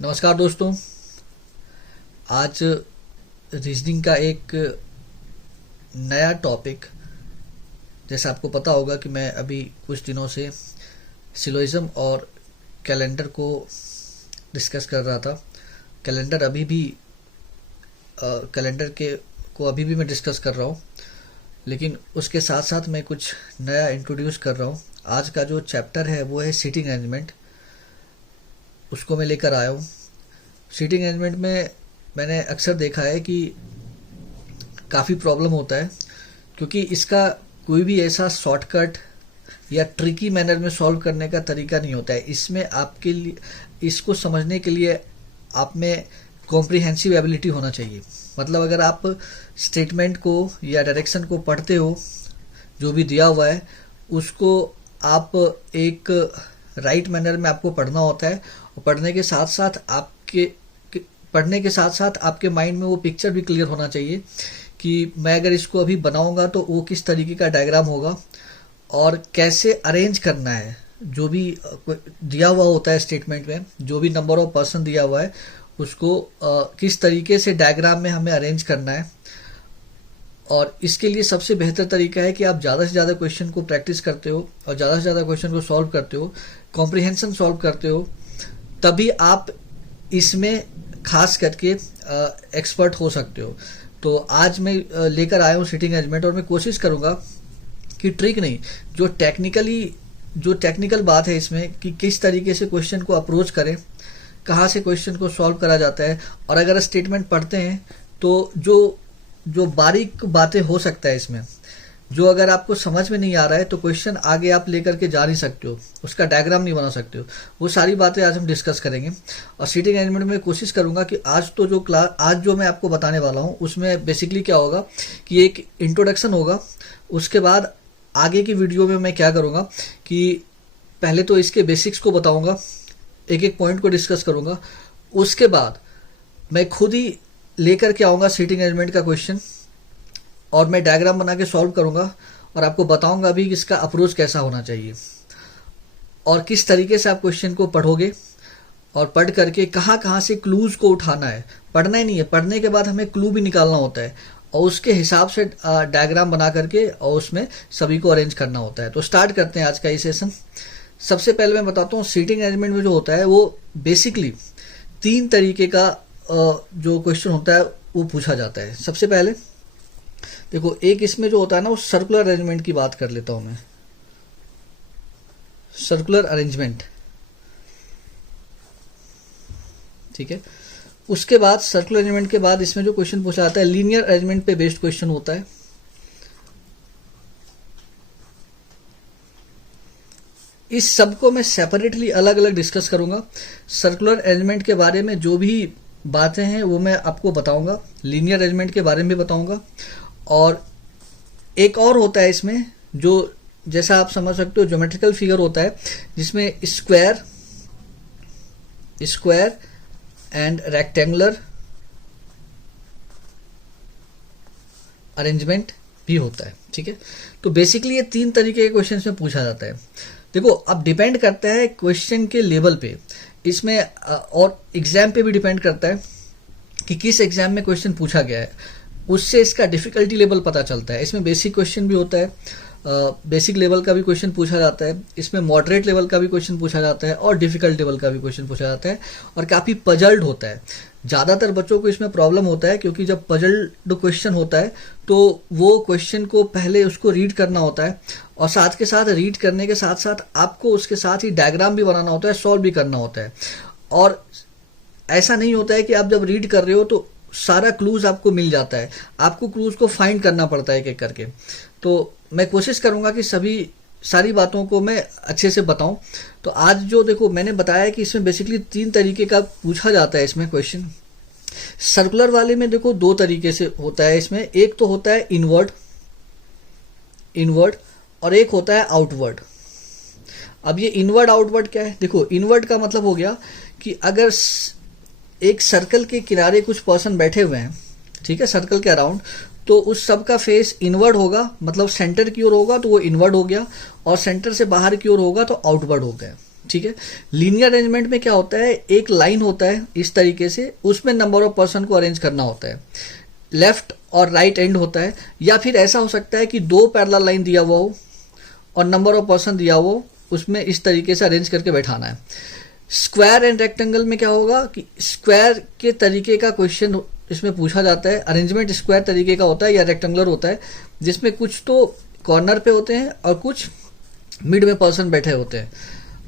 नमस्कार दोस्तों। आज रीजनिंग का एक नया टॉपिक, जैसे आपको पता होगा कि मैं अभी कुछ दिनों से सिलोइज्म और कैलेंडर को डिस्कस कर रहा था। कैलेंडर अभी भी कैलेंडर के को अभी भी मैं डिस्कस कर रहा हूँ, लेकिन उसके साथ साथ मैं कुछ नया इंट्रोड्यूस कर रहा हूँ। आज का जो चैप्टर है वो है सीटिंग अरेंजमेंट, उसको मैं लेकर आया हूँ। सीटिंग अरेंजमेंट में मैंने अक्सर देखा है कि काफ़ी प्रॉब्लम होता है, क्योंकि इसका कोई भी ऐसा शॉर्टकट या ट्रिकी मैनर में सॉल्व करने का तरीका नहीं होता है। इसमें आपके लिए, इसको समझने के लिए आप में कॉम्प्रिहेंसिव एबिलिटी होना चाहिए। मतलब अगर आप स्टेटमेंट को या डायरेक्शन को पढ़ते हो, जो भी दिया हुआ है उसको आप एक राइट मैनर में आपको पढ़ना होता है, और पढ़ने के साथ साथ आपके माइंड में वो पिक्चर भी क्लियर होना चाहिए कि मैं अगर इसको अभी बनाऊंगा तो वो किस तरीके का डायग्राम होगा और कैसे अरेंज करना है। जो भी दिया हुआ होता है स्टेटमेंट में, जो भी नंबर ऑफ पर्सन दिया हुआ है उसको किस तरीके से डायग्राम में हमें अरेंज करना है। और इसके लिए सबसे बेहतर तरीका है कि आप ज़्यादा से ज़्यादा क्वेश्चन को प्रैक्टिस करते हो और ज़्यादा से ज़्यादा क्वेश्चन को सॉल्व करते हो, कॉम्प्रिहेंशन सॉल्व करते हो, तभी आप इसमें खास करके एक्सपर्ट हो सकते हो। तो आज मैं लेकर आया हूँ सीटिंग अरेंजमेंट, और मैं कोशिश करूँगा कि ट्रिक नहीं, जो टेक्निकल बात है इसमें कि किस तरीके से क्वेश्चन को अप्रोच करें, कहाँ से क्वेश्चन को सॉल्व करा जाता है। और अगर स्टेटमेंट पढ़ते हैं तो जो बारीक बातें हो सकता है इसमें, जो अगर आपको समझ में नहीं आ रहा है तो क्वेश्चन आगे आप लेकर के जा नहीं सकते हो, उसका डायग्राम नहीं बना सकते हो। वो सारी बातें आज हम डिस्कस करेंगे। और सीटिंग अरेंजमेंट में कोशिश करूंगा कि आज जो मैं आपको बताने वाला हूँ उसमें बेसिकली क्या होगा कि एक इंट्रोडक्शन होगा। उसके बाद आगे की वीडियो में मैं क्या करूँगा कि पहले तो इसके बेसिक्स को बताऊँगा, एक एक पॉइंट को डिस्कस करूँगा। उसके बाद मैं खुद ही लेकर के आऊँगा सीटिंग अरेंजमेंट का क्वेश्चन, और मैं डायग्राम बना के सॉल्व करूंगा और आपको बताऊंगा भी कि इसका अप्रोच कैसा होना चाहिए और किस तरीके से आप क्वेश्चन को पढ़ोगे, और पढ़ करके कहाँ कहाँ से क्लूज को उठाना है। पढ़ना ही नहीं है, पढ़ने के बाद हमें क्लू भी निकालना होता है और उसके हिसाब से डायग्राम बना करके और उसमें सभी को अरेंज करना होता है। तो स्टार्ट करते हैं आज का ये सेशन। सबसे पहले मैं बताता हूँ सीटिंग अरेंजमेंट में जो होता है वो बेसिकली 3 तरीके का जो क्वेश्चन होता है वो पूछा जाता है। सबसे पहले देखो, एक इसमें जो होता है ना, वो सर्कुलर अरेंजमेंट की बात कर लेता हूं मैं। सर्कुलर अरेंजमेंट, ठीक है। उसके बाद सर्कुलर अरेंजमेंट के बाद इसमें जो क्वेश्चन पूछा जाता है लीनियर अरेंजमेंट पे बेस्ड क्वेश्चन होता है। इस सब को मैं सेपरेटली अलग अलग डिस्कस करूंगा। सर्कुलर अरेंजमेंट के बारे में जो भी बातें हैं वो मैं आपको बताऊंगा, लीनियर अरेंजमेंट के बारे में भी बताऊंगा। और एक और होता है इसमें, जो जैसा आप समझ सकते हो ज्योमेट्रिकल फिगर होता है, जिसमें स्क्वायर एंड रेक्टेंगुलर अरेंजमेंट भी होता है, ठीक है। तो बेसिकली ये 3 तरीके के क्वेश्चन में पूछा जाता है। देखो, अब डिपेंड करता है क्वेश्चन के लेवल पे इसमें, और एग्जाम पे भी डिपेंड करता है कि किस एग्जाम में क्वेश्चन पूछा गया है, उससे इसका डिफिकल्टी लेवल पता चलता है। इसमें बेसिक क्वेश्चन भी होता है, बेसिक लेवल का भी क्वेश्चन पूछा जाता है, इसमें मॉडरेट लेवल का भी क्वेश्चन पूछा जाता है, और डिफिकल्ट लेवल का भी क्वेश्चन पूछा जाता है, और काफ़ी पजल्ड होता है। ज़्यादातर बच्चों को इसमें प्रॉब्लम होता है, क्योंकि जब पजल्ड क्वेश्चन होता है तो वो क्वेश्चन को पहले उसको रीड करना होता है, और साथ के साथ रीड करने के साथ साथ आपको उसके साथ ही डायग्राम भी बनाना होता है, सॉल्व भी करना होता है। और ऐसा नहीं होता है कि आप जब रीड कर रहे हो तो सारा क्लूज आपको मिल जाता है, आपको क्लूज को फाइंड करना पड़ता है एक एक करके। तो मैं कोशिश करूंगा कि सारी बातों को मैं अच्छे से बताऊं। तो आज जो देखो मैंने बताया कि इसमें बेसिकली 3 तरीके का पूछा जाता है इसमें क्वेश्चन। सर्कुलर वाले में देखो 2 तरीके से होता है इसमें। एक तो होता है इनवर्ड और एक होता है आउटवर्ड। अब ये इनवर्ड आउटवर्ड क्या है? देखो, इनवर्ड का मतलब हो गया कि अगर एक सर्कल के किनारे कुछ पर्सन बैठे हुए हैं, ठीक है, सर्कल के अराउंड, तो उस सब का फेस इनवर्ड होगा, मतलब सेंटर की ओर होगा तो वो इनवर्ड हो गया, और सेंटर से बाहर की ओर होगा तो आउटवर्ड हो गया, ठीक है। लीनियर अरेंजमेंट में क्या होता है, एक लाइन होता है इस तरीके से, उसमें नंबर ऑफ पर्सन को अरेंज करना होता है, लेफ्ट और राइट एंड होता है, या फिर ऐसा हो सकता है कि दो पैरेलल लाइन दिया हुआ हो और नंबर ऑफ पर्सन दिया हुआ हो, उसमें इस तरीके से अरेंज करके बैठाना है। स्क्वायर एंड रेक्टेंगल में क्या होगा कि स्क्वायर के तरीके का क्वेश्चन इसमें पूछा जाता है, अरेंजमेंट स्क्वायर तरीके का होता है या रेक्टेंगुलर होता है, जिसमें कुछ तो कॉर्नर पे होते हैं और कुछ मिड में पर्सन बैठे होते हैं,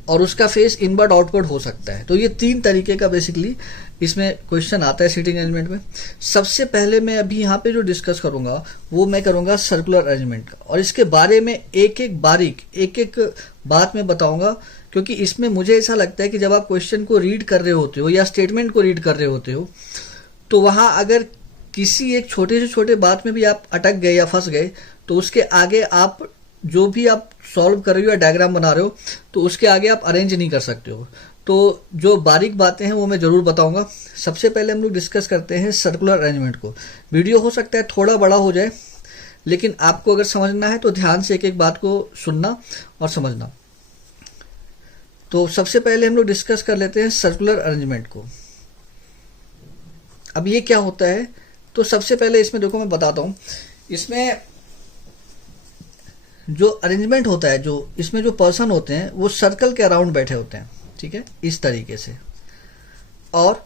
और उसका फेस इनवर्ड आउटवर्ड हो सकता है। तो ये 3 तरीके का बेसिकली इसमें क्वेश्चन आता है सीटिंग अरेंजमेंट में। सबसे पहले मैं अभी यहाँ पे जो डिस्कस करूंगा वो मैं करूंगा सर्कुलर अरेंजमेंट का, और इसके बारे में एक एक बारीक एक एक बात मैं बताऊंगा, क्योंकि इसमें मुझे ऐसा लगता है कि जब आप क्वेश्चन को रीड कर रहे होते हो या स्टेटमेंट को रीड कर रहे होते हो, तो वहां अगर किसी एक छोटे से छोटे बात में भी आप अटक गए या फंस गए, तो उसके आगे आप जो भी आप सॉल्व कर रहे हो या डायग्राम बना रहे हो, तो उसके आगे आप अरेंज नहीं कर सकते हो। तो जो बारीक बातें हैं वो मैं जरूर बताऊंगा। सबसे पहले हम लोग डिस्कस करते हैं सर्कुलर अरेंजमेंट को। वीडियो हो सकता है थोड़ा बड़ा हो जाए, लेकिन आपको अगर समझना है तो ध्यान से एक एक बात को सुनना और समझना। तो सबसे पहले हम लोग डिस्कस कर लेते हैं सर्कुलर अरेंजमेंट को। अब ये क्या होता है, तो सबसे पहले इसमें देखो मैं बताता हूं, इसमें जो अरेंजमेंट होता है, जो इसमें जो पर्सन होते हैं वो सर्कल के अराउंड बैठे होते हैं, ठीक है, इस तरीके से। और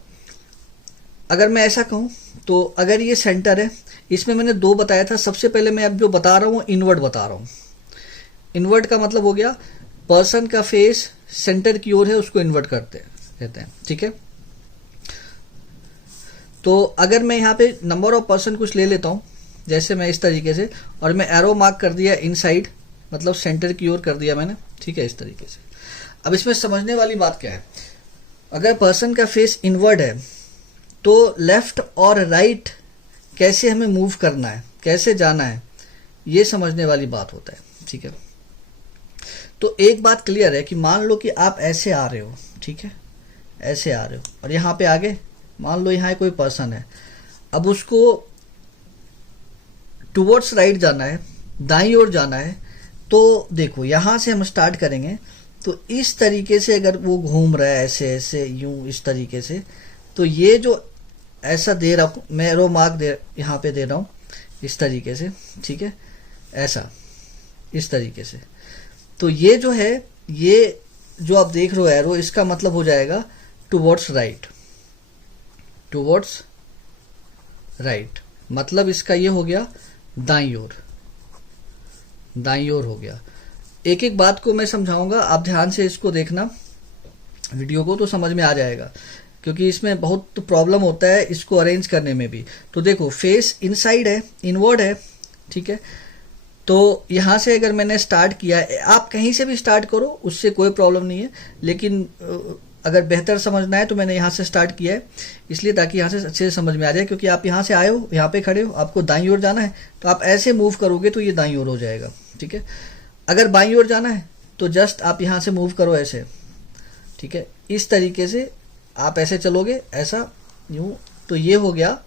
अगर मैं ऐसा कहूं तो अगर ये सेंटर है, इसमें मैंने 2 बताया था। सबसे पहले मैं अब जो बता रहा हूं इनवर्ड बता रहा हूं। इनवर्ड का मतलब हो गया पर्सन का फेस सेंटर की ओर है, उसको इन्वर्ट कहते हैं, ठीक है। तो अगर मैं यहाँ पे नंबर ऑफ पर्सन कुछ ले लेता हूँ, जैसे मैं इस तरीके से, और मैं एरो मार्क कर दिया इनसाइड, मतलब सेंटर की ओर कर दिया मैंने, ठीक है, इस तरीके से। अब इसमें समझने वाली बात क्या है, अगर पर्सन का फेस इनवर्ड है तो लेफ्ट और राइट कैसे हमें मूव करना है, कैसे जाना है, ये समझने वाली बात होता है, ठीक है। तो एक बात क्लियर है कि मान लो कि आप ऐसे आ रहे हो, ठीक है, ऐसे आ रहे हो, और यहाँ पे आगे मान लो यहाँ कोई पर्सन है, अब उसको टुवर्ड्स राइट जाना है, दाईं ओर जाना है। तो देखो यहाँ से हम स्टार्ट करेंगे, तो इस तरीके से अगर वो घूम रहा है ऐसे ऐसे यूं इस तरीके से, तो ये जो ऐसा दे रहा हूँ मैं, एरो मार्क दे यहाँ पे दे रहा हूँ इस तरीके से, ठीक है, ऐसा इस तरीके से। तो ये जो है, ये जो आप देख रहे हो एरो, इसका मतलब हो जाएगा टुवर्ड्स राइट, टुवर्ड्स राइट, मतलब इसका ये हो गया दाईं ओर, दाईं ओर हो गया। एक एक बात को मैं समझाऊंगा, आप ध्यान से इसको देखना वीडियो को, तो समझ में आ जाएगा, क्योंकि इसमें बहुत प्रॉब्लम होता है इसको अरेंज करने में भी। तो देखो फेस इनसाइड है, इनवर्ड है, ठीक है। तो यहां से अगर मैंने स्टार्ट किया, आप कहीं से भी स्टार्ट करो, उससे कोई प्रॉब्लम नहीं है, लेकिन अगर बेहतर समझना है तो मैंने यहाँ से स्टार्ट किया है, इसलिए ताकि यहाँ से अच्छे से समझ में आ जाए। क्योंकि आप यहाँ से आए हो, यहाँ पे खड़े हो, आपको दाईं ओर जाना है, तो आप ऐसे मूव करोगे तो ये दाईं ओर हो जाएगा, ठीक है। अगर बाईं ओर जाना है तो जस्ट आप यहाँ से मूव करो ऐसे, ठीक है, इस तरीके से आप ऐसे चलोगे, ऐसा यूं, तो ये हो गया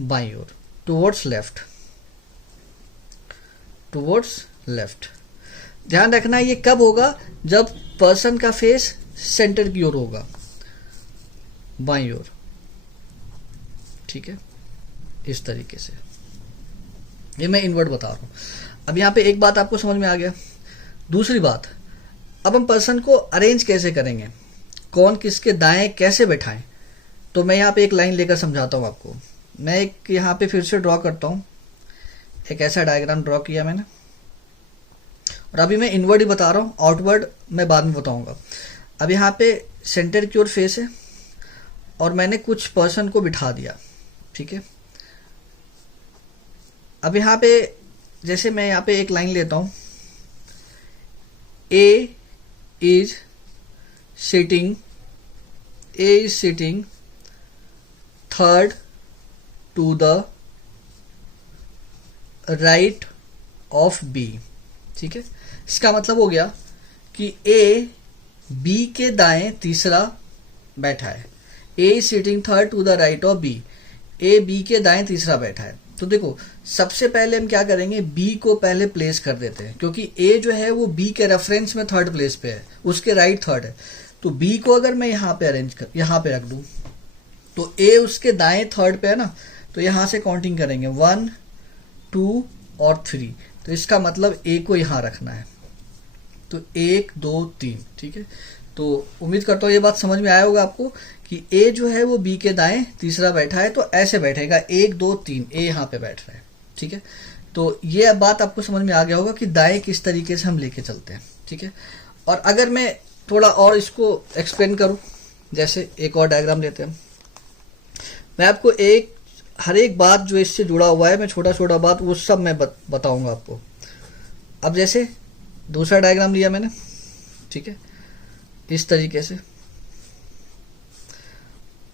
बाईं ओर, टुवर्ड्स लेफ्ट, टुवर्ड्स लेफ्ट। ध्यान रखना ये कब होगा, जब पर्सन का फेस सेंटर की ओर होगा, बाईं ओर, ठीक है, इस तरीके से। ये मैं इनवर्ट बता रहा हूं। अब यहां पे एक बात आपको समझ में आ गया। दूसरी बात, अब हम पर्सन को अरेंज कैसे करेंगे, कौन किसके दाएं कैसे बैठाएं, तो मैं यहां पे एक लाइन लेकर समझाता हूं आपको। मैं एक यहां पे फिर से ड्रॉ करता हूं, एक ऐसा डायग्राम ड्रॉ किया मैंने, और अभी मैं इनवर्ड ही बता रहा हूं, आउटवर्ड मैं बाद में बताऊंगा। अब यहाँ पे सेंटर की ओर फेस है, और मैंने कुछ पर्सन को बिठा दिया, ठीक है। अब यहाँ पे जैसे मैं यहाँ पे एक लाइन लेता हूं, A is sitting third to the right of B, ठीक है। इसका मतलब हो गया कि ए बी के दाएं तीसरा बैठा है, A sitting third to the right of B, A B के दाएं तीसरा बैठा है। तो तो देखो सबसे पहले हम क्या करेंगे, बी को पहले प्लेस कर देते हैं, क्योंकि ए जो है वो बी के रेफरेंस में थर्ड प्लेस पे है, उसके राइट थर्ड है। तो बी को अगर मैं यहाँ पे यहाँ पे रख दूं, तो ए उसके दाएं थर्ड पे है ना, तो यहां से काउंटिंग करेंगे 1 2 और 3। तो इसका मतलब ए को यहां रखना है, तो 1 2 3। ठीक है, तो उम्मीद करता हूँ ये बात समझ में आया होगा आपको कि ए जो है वो बी के दाएं तीसरा बैठा है, तो ऐसे बैठेगा 1 2 3, ए यहाँ पे बैठ रहा है। ठीक है, तो ये बात आपको समझ में आ गया होगा कि दाएं किस तरीके से हम लेके चलते हैं। ठीक है, और अगर मैं थोड़ा और इसको एक्सप्लेन करूं, जैसे एक और डायग्राम लेते हैं, मैं आपको हर एक बात जो इससे जुड़ा हुआ है, मैं छोटा छोटा बात वो सब मैं बताऊंगा आपको। अब जैसे दूसरा डायग्राम लिया मैंने, ठीक है, इस तरीके से।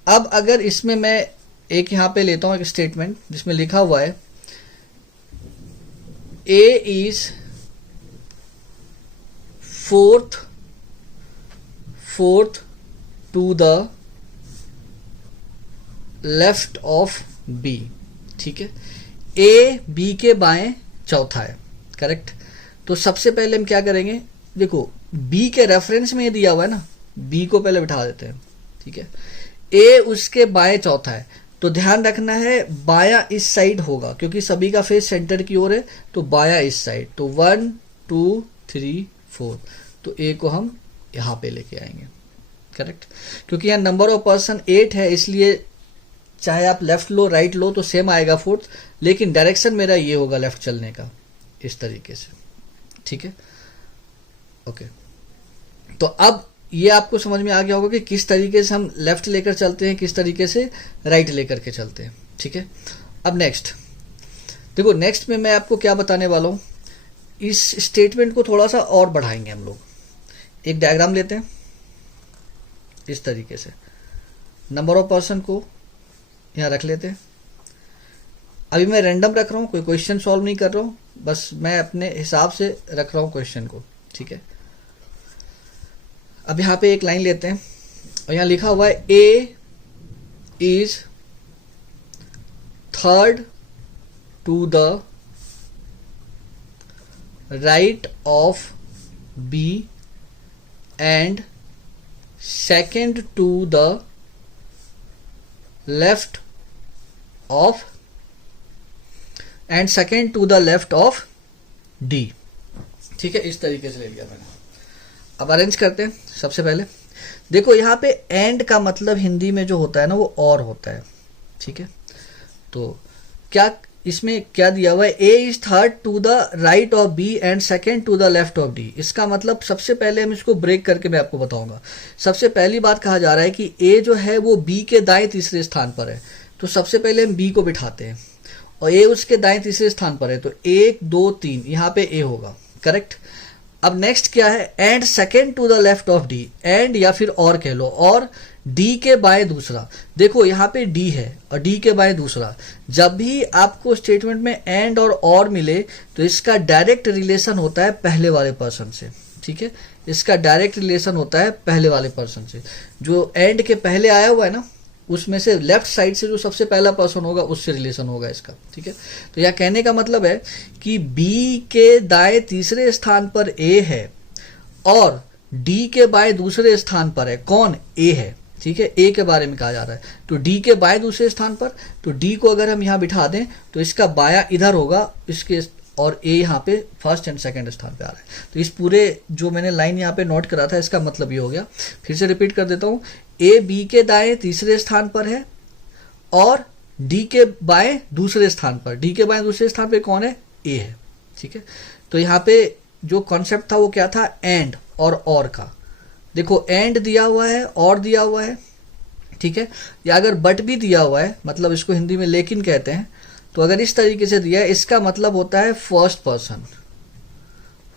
अब अगर इसमें मैं एक यहां पे लेता हूं एक स्टेटमेंट जिसमें लिखा हुआ है A is fourth to the left of B. ठीक है, ए बी के बाएं चौथा है, करेक्ट। तो सबसे पहले हम क्या करेंगे, देखो बी के रेफरेंस में ये दिया हुआ है ना, बी को पहले बिठा देते हैं। ठीक है, ए उसके बाएं चौथा है, तो ध्यान रखना है बायां इस साइड होगा, क्योंकि सभी का फेस सेंटर की ओर है, तो बायां इस साइड। तो 1 2 3 4, तो ए को हम यहां पे लेके आएंगे, करेक्ट। क्योंकि यहां नंबर ऑफ पर्सन 8 है, इसलिए चाहे आप लेफ्ट लो राइट लो तो सेम आएगा फोर्थ, लेकिन डायरेक्शन मेरा ये होगा लेफ्ट चलने का, इस तरीके से। ठीक है, ओके। तो अब ये आपको समझ में आ गया होगा कि किस तरीके से हम लेफ्ट लेकर चलते हैं, किस तरीके से राइट लेकर के चलते हैं। ठीक है, अब नेक्स्ट देखो, नेक्स्ट में मैं आपको क्या बताने वाला हूं, इस स्टेटमेंट को थोड़ा सा और बढ़ाएंगे हम लोग। एक डायग्राम लेते हैं इस तरीके से, नंबर ऑफ पर्सन को यहां रख लेते हैं। अभी मैं रैंडम रख रहा हूं, कोई क्वेश्चन सॉल्व नहीं कर रहा हूं, बस मैं अपने हिसाब से रख रहा हूं क्वेश्चन को। ठीक है, अब यहां पे एक लाइन लेते हैं और यहां लिखा हुआ है A is third to the right of B and second to the left of D. ठीक है, इस तरीके से ले लिया मैंने। अब अरेंज करते हैं। सबसे पहले देखो यहां पे एंड का मतलब हिंदी में जो होता है ना वो और होता है। ठीक है, तो क्या इसमें क्या दिया हुआ है, A is third to the right of B and second to the left of D. इसका मतलब सबसे पहले हम इसको ब्रेक करके मैं आपको बताऊंगा। सबसे पहली बात कहा जा रहा है कि ए जो है वो बी के दाएं तीसरे स्थान पर है, तो सबसे पहले हम बी को बिठाते हैं और ए उसके दाएं तीसरे स्थान पर है, तो 1 2 3 यहां पे ए होगा, करेक्ट। अब नेक्स्ट क्या है, and second to the left of D, and या फिर और कह लो, और डी के बाएं दूसरा। देखो यहाँ पे डी है और डी के बाएं दूसरा। जब भी आपको स्टेटमेंट में एंड और मिले तो इसका डायरेक्ट रिलेशन होता है पहले वाले पर्सन से। ठीक है, इसका डायरेक्ट रिलेशन होता है पहले वाले पर्सन से। जो एंड के पहले आया हुआ है ना, उसमें से लेफ्ट साइड से जो सबसे पहला पर्सन होगा उससे रिलेशन होगा इसका। ठीक है, तो यह कहने का मतलब है कि बी के दाएं तीसरे स्थान पर ए है और डी के बाएं दूसरे स्थान पर है कौन, ए है। ठीक है, ए के बारे में कहा जा रहा है, तो डी के बाएं दूसरे स्थान पर, तो डी को अगर हम यहां बिठा दें तो इसका बायां इधर होगा इसके, और ए यहाँ पे फर्स्ट एंड सेकंड स्थान पे आ रहा है। तो इस पूरे जो मैंने लाइन यहाँ पे नोट करा था इसका मतलब ये हो गया। फिर से रिपीट कर देता हूँ, ए बी के दाएं तीसरे स्थान पर है और डी के बाएं दूसरे स्थान पर, डी के बाएं दूसरे स्थान पे कौन है, ए है। ठीक है, तो यहाँ पे जो कॉन्सेप्ट था वो क्या था, एंड और का। देखो एंड दिया हुआ है और दिया हुआ है, ठीक है, या अगर बट भी दिया हुआ है, मतलब इसको हिंदी में लेकिन कहते हैं, तो अगर इस तरीके से दिया है इसका मतलब होता है फर्स्ट पर्सन।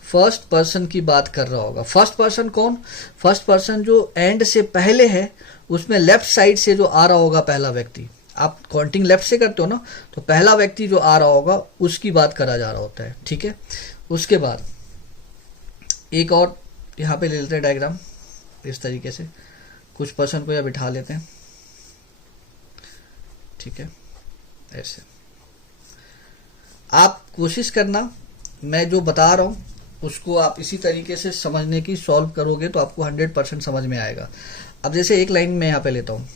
फर्स्ट पर्सन की बात कर रहा होगा। फर्स्ट पर्सन कौन, फर्स्ट पर्सन जो एंड से पहले है, उसमें लेफ्ट साइड से जो आ रहा होगा पहला व्यक्ति, आप काउंटिंग लेफ्ट से करते हो ना, तो पहला व्यक्ति जो आ रहा होगा उसकी बात करा जा रहा होता है। ठीक है, उसके बाद एक और यहाँ पे ले लेते हैं डायग्राम इस तरीके से, कुछ पर्सन को यहाँ बिठा लेते हैं। ठीक है, ऐसे आप कोशिश करना, मैं जो बता रहा हूँ उसको आप इसी तरीके से समझने की, सॉल्व करोगे तो आपको 100% समझ में आएगा। अब जैसे एक लाइन में यहाँ पे लेता हूँ,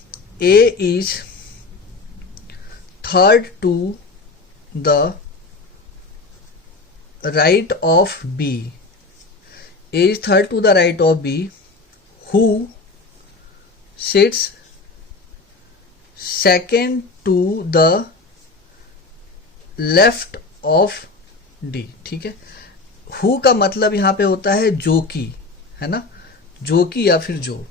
A is third to the right of B, A is third to the right of B, who sits second to the left of D. ठीक है, हु का मतलब यहां पे होता है जो कि, है ना, जो कि या फिर जो।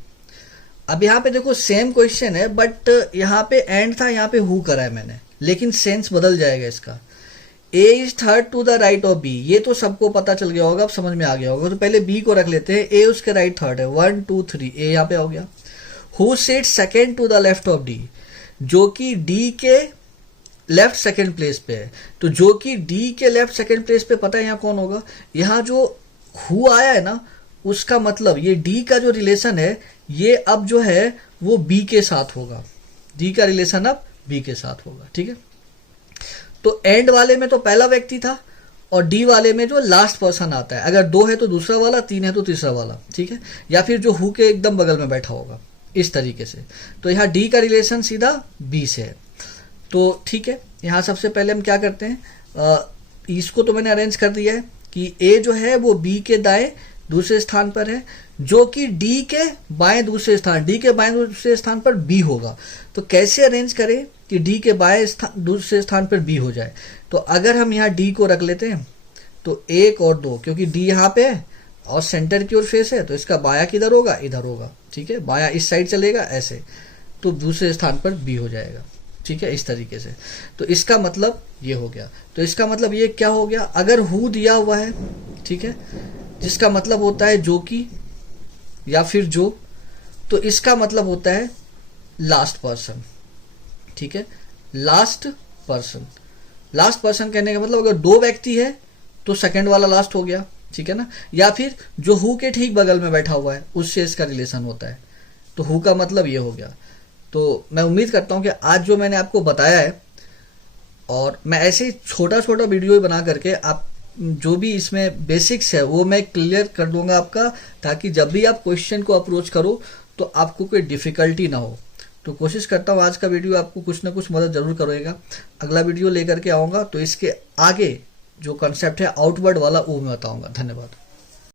अब यहां पे देखो सेम क्वेश्चन है बट यहां पे एंड था, यहां पे हु करा है मैंने, लेकिन सेंस बदल जाएगा इसका। A is third to the right of B, ये तो सबको पता चल गया होगा, अब समझ में आ गया होगा। तो पहले बी को रख लेते हैं, ए उसके राइट थर्ड है, 1 2 3, ए यहां पे हो गया। Who sits second to the left of D, जो कि डी के लेफ्ट सेकेंड प्लेस पे है। तो जो कि डी के लेफ्ट सेकेंड प्लेस पे, पता है यहाँ कौन होगा, यहाँ जो हु आया है ना, उसका मतलब ये डी का जो रिलेशन है ये अब जो है वो बी के साथ होगा, डी का रिलेशन अब बी के साथ होगा। ठीक है, तो एंड वाले में तो पहला व्यक्ति था और डी वाले में जो लास्ट पर्सन आता है, अगर 2 है तो दूसरा वाला, 3 है तो तीसरा वाला। ठीक है, या फिर जो हु के एकदम बगल में बैठा होगा, इस तरीके से। तो यहाँ डी का रिलेशन सीधा बी से है। तो ठीक है, यहाँ सबसे पहले हम क्या करते हैं, इसको तो मैंने अरेंज कर दिया है कि ए जो है वो बी के दाएं दूसरे स्थान पर है, जो कि डी के बाएं दूसरे स्थान, डी के बाएं दूसरे स्थान पर बी होगा। तो कैसे अरेंज करें कि डी के बाएं दूसरे स्थान पर बी हो जाए। तो अगर हम यहाँ डी को रख लेते हैं तो 1 और 2, क्योंकि डी यहाँ पे है और सेंटर की ओर फेस है, तो इसका बाया किधर होगा, इधर होगा। ठीक है, बाया इस साइड चलेगा ऐसे, तो दूसरे स्थान पर बी हो जाएगा। ठीक है, इस तरीके से। तो इसका मतलब ये हो गया। तो इसका मतलब ये क्या हो गया, अगर हु दिया हुआ है, ठीक है, जिसका मतलब होता है जो कि या फिर जो, तो इसका मतलब होता है लास्ट पर्सन। ठीक है, लास्ट पर्सन। लास्ट पर्सन कहने का मतलब अगर 2 व्यक्ति है तो सेकंड वाला लास्ट हो गया। ठीक है ना, या फिर जो हु के ठीक बगल में बैठा हुआ है उससे इसका रिलेशन होता है। तो हु का मतलब ये हो गया। तो मैं उम्मीद करता हूं कि आज जो मैंने आपको बताया है, और मैं ऐसे ही छोटा छोटा वीडियो ही बना करके आप जो भी इसमें बेसिक्स है वो मैं क्लियर कर दूंगा आपका, ताकि जब भी आप क्वेश्चन को अप्रोच करो तो आपको कोई डिफिकल्टी ना हो। तो कोशिश करता हूँ आज का वीडियो आपको कुछ ना कुछ मदद जरूर करेगा। अगला वीडियो लेकर के आऊँगा तो इसके आगे जो कंसेप्ट है आउटवर्ड वाला वो मैं बताऊँगा। धन्यवाद।